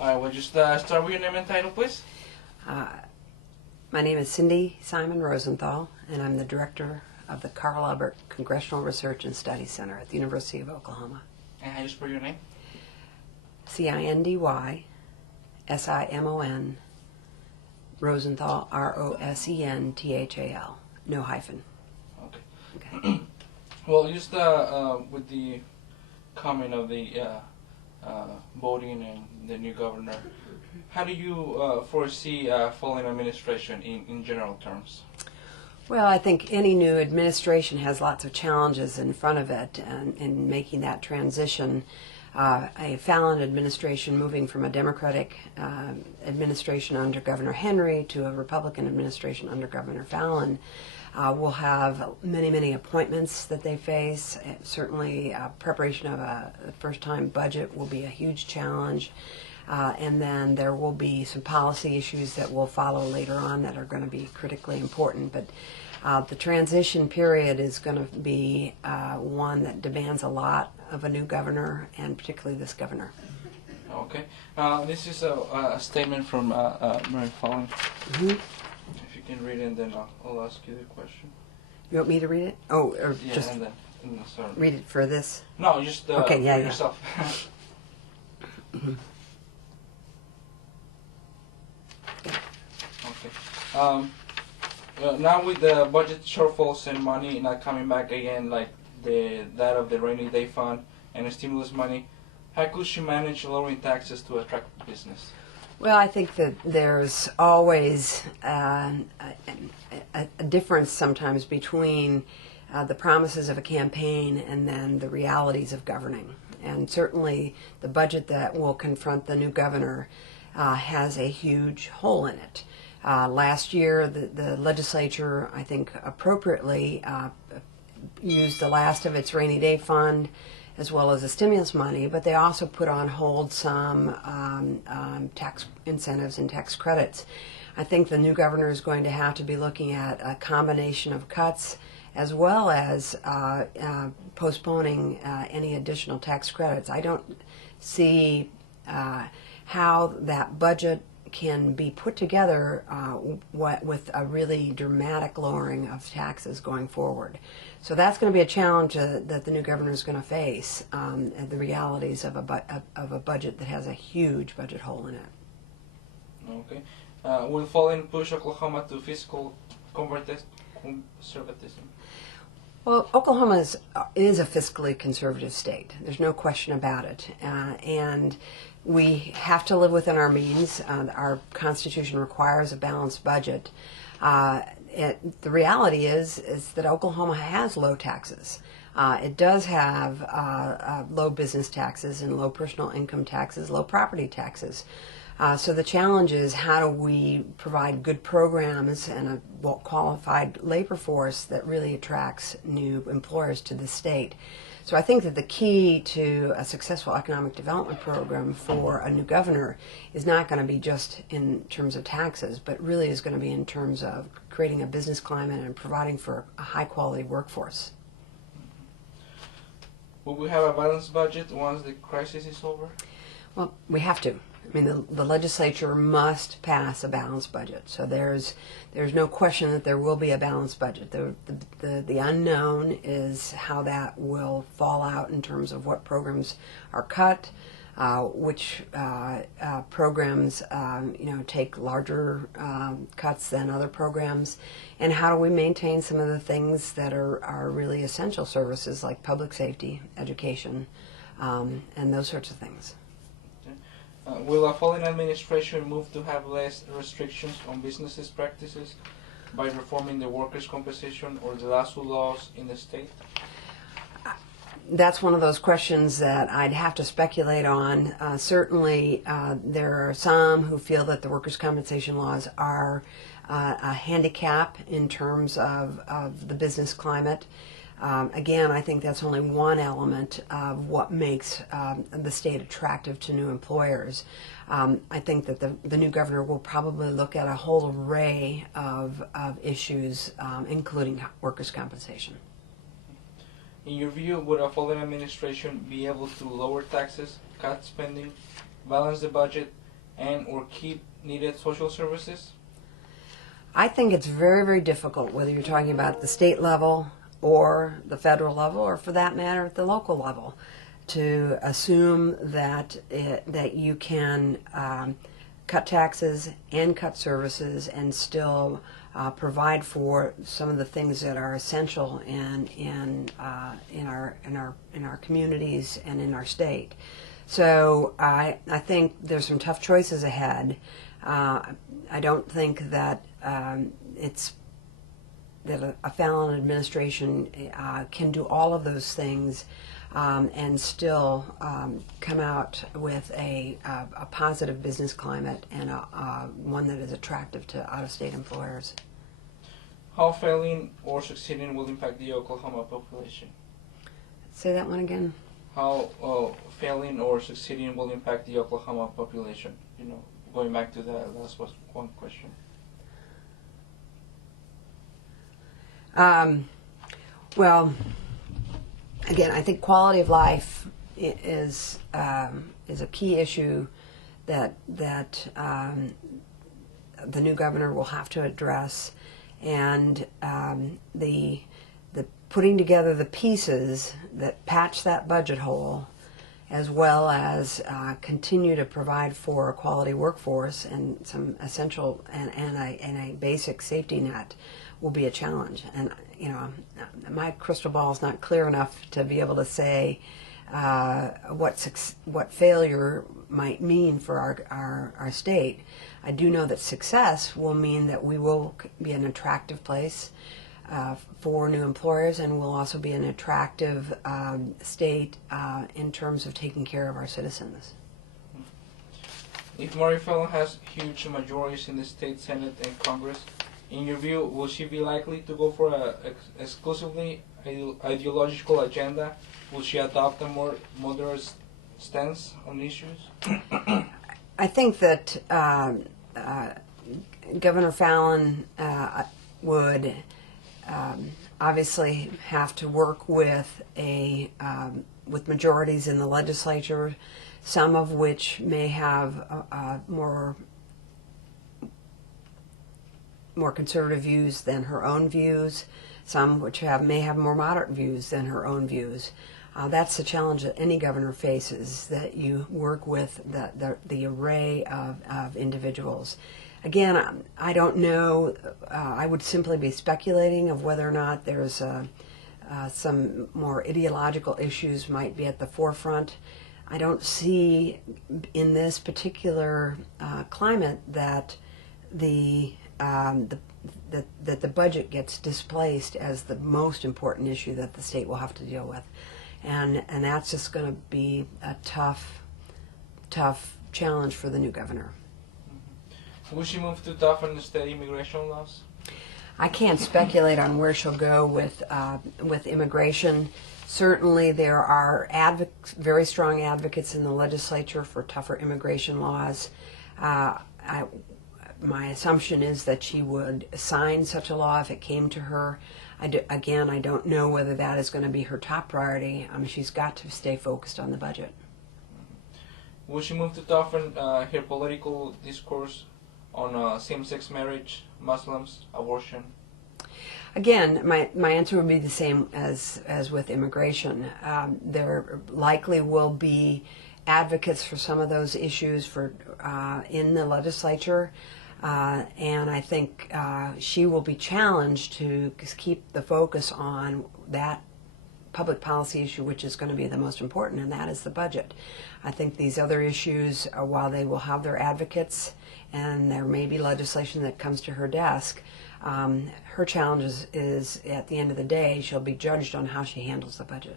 All right, we'll just start with your name and title, please. My name is Cindy Simon Rosenthal, and I'm the director of the Carl Albert Congressional Research and Studies Center at the University of Oklahoma. And how you spell your name? CINDYSIMON Rosenthal, ROSENTHAL, no hyphen. Okay. Well, just with the coming of the voting and the new governor, how do you foresee following administration in general terms? Well, I think any new administration has lots of challenges in front of it, and in making that transition. A Fallin administration moving from a Democratic administration under Governor Henry to a Republican administration under Governor Fallin will have many appointments that they face. Certainly, preparation of a first-time budget will be a huge challenge. And then there will be some policy issues that will follow later on that are going to be critically important. But the transition period is going to be one that demands a lot of a new governor, and particularly this governor. Okay. This is a statement from Mary Fallin. Mm-hmm. If you can read it, and then I'll ask you the question. You want me to read it? Oh, or Yeah, just and then sorry. read it for this? No, just Okay, for yeah. yourself. Mm-hmm. Okay. Now with the budget shortfalls and money not coming back again, like that of the rainy day fund and the stimulus money, how could she manage lowering taxes to attract business? Well, I think that there's always a difference sometimes between the promises of a campaign and then the realities of governing. And certainly the budget that will confront the new governor has a huge hole in it. Last year, the legislature, I think, appropriately used the last of its rainy day fund as well as the stimulus money, but they also put on hold some tax incentives and tax credits. I think the new governor is going to have to be looking at a combination of cuts as well as postponing any additional tax credits. I don't see how that budget can be put together with a really dramatic lowering of taxes going forward. So that's going to be a challenge that the new governor is going to face, the realities of a budget that has a huge budget hole in it. Okay. Will Fallin push Oklahoma to fiscal conservatism? Well, Oklahoma is a fiscally conservative state. There's no question about it. And we have to live within our means. Our Constitution requires a balanced budget. The reality is that Oklahoma has low taxes. It does have low business taxes and low personal income taxes, low property taxes. So the challenge is, how do we provide good programs and a well-qualified labor force that really attracts new employers to the state? So I think that the key to a successful economic development program for a new governor is not going to be just in terms of taxes, but really is going to be in terms of creating a business climate and providing for a high-quality workforce. Will we have a balanced budget once the crisis is over? Well, we have to. I mean, the legislature must pass a balanced budget. So there's no question that there will be a balanced budget. The unknown is how that will fall out in terms of what programs are cut, which programs take larger cuts than other programs, and how do we maintain some of the things that are really essential services like public safety, education, and those sorts of things. Will a Fallin administration move to have less restrictions on businesses' practices by reforming the workers' compensation or the LASU laws in the state? That's one of those questions that I'd have to speculate on. Certainly, there are some who feel that the workers' compensation laws are a handicap in terms of the business climate. Again, I think that's only one element of what makes the state attractive to new employers. I think that the new governor will probably look at a whole array of issues, including workers' compensation. In your view, would a Fallin administration be able to lower taxes, cut spending, balance the budget, and or keep needed social services? I think it's very, very difficult, whether you're talking about the state level or the federal level, or for that matter at the local level, to assume that that you can cut taxes and cut services and still provide for some of the things that are essential in our communities and in our state. So I think there's some tough choices ahead. I don't think that a Fallin administration can do all of those things and still come out with a positive business climate and one that is attractive to out-of-state employers. How failing or succeeding will impact the Oklahoma population? Say that one again. How failing or succeeding will impact the Oklahoma population? You know, going back to that last one question. Well, again, I think quality of life is a key issue that the new governor will have to address, and the putting together the pieces that patch that budget hole, as well as continue to provide for a quality workforce and some essential and a basic safety net, will be a challenge. And you know, my crystal ball is not clear enough to be able to say what failure might mean for our state. I do know that success will mean that we will be an attractive place for new employers, and will also be an attractive state in terms of taking care of our citizens. If Mary Fallin has huge majorities in the state Senate and Congress, in your view, will she be likely to go for a exclusively ideological agenda? Will she adopt a more moderate stance on issues? I think that Governor Fallin would obviously have to work with with majorities in the legislature, some of which may have more conservative views than her own views, some which may have more moderate views than her own views. That's the challenge that any governor faces, that you work with the array of individuals. Again, I don't know. I would simply be speculating of whether or not there's some more ideological issues might be at the forefront. I don't see in this particular climate that the budget gets displaced as the most important issue that the state will have to deal with, and that's just going to be a tough challenge for the new governor. Will she move to toughen the state immigration laws? I can't speculate on where she'll go with immigration. Certainly, there are very strong advocates in the legislature for tougher immigration laws. My assumption is that she would sign such a law if it came to her. Again, I don't know whether that is going to be her top priority. She's got to stay focused on the budget. Will she move to toughen her political discourse on same-sex marriage, Muslims, abortion? Again, my answer would be the same as with immigration. There likely will be advocates for some of those issues in the legislature. And I think she will be challenged to keep the focus on that public policy issue, which is going to be the most important, and that is the budget. I think these other issues, while they will have their advocates and there may be legislation that comes to her desk, her challenge is at the end of the day, she'll be judged on how she handles the budget.